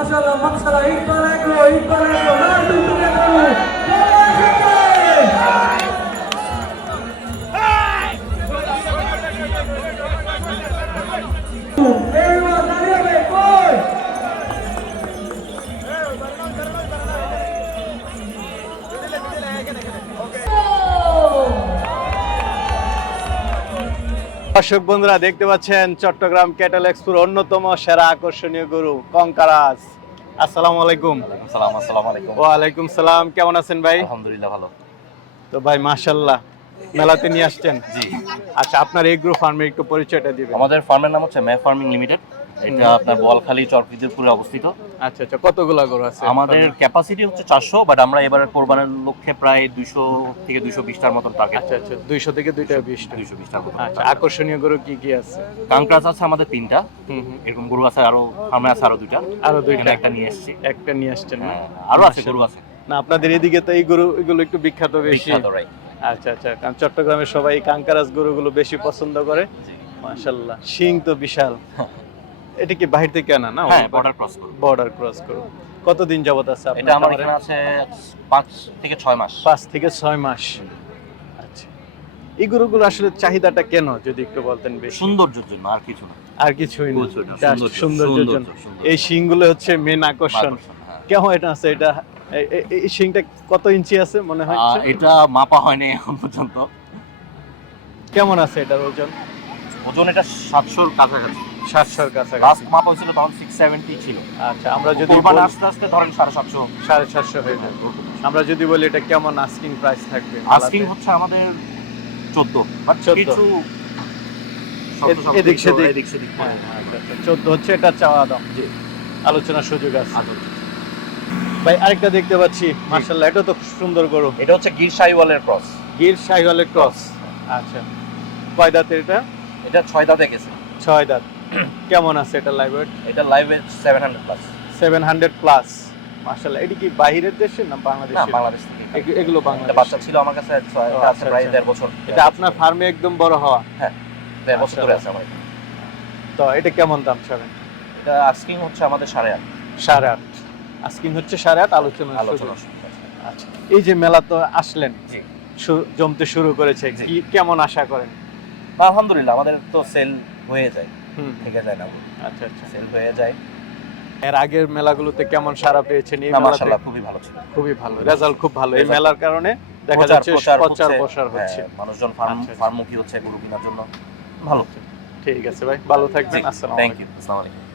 মাশাআল্লাহ মাশাআল্লাহ এগো ইকবাল এগো না দর্শক বন্ধুরা দেখতে পাচ্ছেন চট্টগ্রাম ক্যাটেল এক্সপোর অন্যতম সেরা আকর্ষণীয় গরু কঙ্কারাজ। আসসালামু আলাইকুম। আসসালাম আসসালামু আলাইকুম। ওয়ালাইকুম সালাম কেমন আছেন ভাই? আলহামদুলিল্লাহ ভালো। তো ভাই মাশাআল্লাহ মেলাতে নিয়ে আসছেন? জি। আচ্ছা আপনার এগ্রো ফার্মের একটু পরিচয়টা দিবেন। আমাদের ফার্মের নাম হচ্ছে মে ফার্মিং লিমিটেড। এটা আপনার বলখালি চরকিদিরপুরে অবস্থিত। আচ্ছা আচ্ছা কতগুলা গরু আছে? আমাদের ক্যাপাসিটি হচ্ছে চারশো বাট আমরা এবারে কোরবানের লক্ষ্যে প্রায় দুইশো থেকে দুইশো বিশটার মতন টার্গেট আচ্ছা আচ্ছা দুইশো থেকে দুইটা বিশটা। দুইশো বিশটার মতন আচ্ছা আকর্ষণীয় গরু কি কি আছে? আছে আমাদের তিনটা। হুম হুম। এরকম গরু আছে আরও ফার্মে আছে আরও দুইটা। আরও দুইটা। একটা নিয়ে এসেছি। একটা নিয়ে আসছেন না? হ্যাঁ, আরও আছে গরু আছে। না আপনাদের এদিকে তো এই গরু এগুলো একটু বিখ্যাত বেশি। বিখ্যাত রাই আচ্ছা আচ্ছা কারণ চট্টগ্রামের সবাই কাঙ্কারাজ গরুগুলো বেশি পছন্দ করে। মাশাল্লাহ শিং তো বিশাল। এটা কি বাহির থেকে আনা? না হ্যাঁ বর্ডার ক্রস করুন বর্ডার ক্রস করো। কতদিন যাবত আছে আপনার এটা আমার এখানে আছে পাঁচ থেকে ছয় মাস। পাঁচ থেকে ছয় মাস। আচ্ছা। এই গরুগুলো আসলে চাহিদাটা কেন যদি একটু বলতেন বেশি? সৌন্দর্যের জন্য আর কিছু না। আর কিছুই না। সৌন্দর্যের জন্য। এই শিংগুলো হচ্ছে মেন আকর্ষণ। হ্যাঁ। কেমন এটা আছে? এটা এই- শিংটা কত ইঞ্চি আছে মনে হয় এটা মাপা হয়নি এখন পর্যন্ত। কেমন আছে এটার ওজন? ওজন এটা সাতশোর কাছাকাছি। সাতশোর কাছাকাছি। লাস্ট মাপা হয়েছিল তখন সিক্স সেভেন্টি ছিল। আচ্ছা আমরা যদি আস্তে আস্তে ধরেন সাড়ে সাতশো। সাড়ে সাতশো হয়ে যাবে আমরা যদি বলি এটা কেমন আস্কিং প্রাইস থাকবে আস্কিং হচ্ছে আমাদের চোদ্দ। কিছু এদিক সেদিক। এদিক সেদিক। হ্যাঁ, চোদ্দ হচ্ছে এটা চাওয়া দাম। জি। আলোচনার সুযোগ আছে। আদর। ভাই আরেকটা দেখতে পাচ্ছি। মার্শাল্লাহ এটা তো সুন্দর গরু। এটা হচ্ছে গির শাহিওয়ালের ক্রস। গির সাইওয়ালের ক্রস। আচ্ছা। কয় দাঁতের এটা? এটা ছয় দাঁতে গেছে। ছয় দাঁত। কেমন আছে এটা লাইভ এটা লাইভে seven hundred plus seven hundred plus মার্শাল্লাহ এটা কি বাইরের দেশে না না বাংলাদেশে বাংলাদেশ থেকে এগুলো বাংলাদেশ। বাচ্চা ছিল আমার কাছে এটা আছে আচ্ছা, প্রায় আচ্ছা। দেড় বছর। এটা আপনার ফার্মে একদম বড় হওয়া? দেড় বছর আচ্ছা। ধরে আছে আমার। তো এটা কেমন দাম ছাড়েন এটা আস্কিং হচ্ছে আমাদের সাড়ে আট। সাড়ে আট। আজকিন হচ্ছে সাড়ে আট আলোচনা আলোচনা আচ্ছা এই যে মেলা তো আসলেন জি। জমতে শুরু করেছে। কি কেমন আশা করেন? আলহামদুলিল্লাহ আমাদের তো সেল হয়ে যায়। থেকে যায় না আচ্ছা আচ্ছা। সেল হয়ে যায়। এর আগের মেলাগুলোতে কেমন সারা পেয়েছেন এই মেলাতে? খুবই ভালো ছিল। খুবই ভালো রেজাল্ট খুব ভালো। এই মেলার কারণে দেখা যাচ্ছে প্রচার প্রসার হচ্ছে। হ্যাঁ, মানুষজন ফার্ম আচ্ছা, আচ্ছা। ফার্মমুখী হচ্ছে গরু কেনার জন্য। ভালো। ঠিক আছে ভাই ভালো থাকবেন। আসসালামু থ্যাংক ইউ আসসালামু আলাইকুম।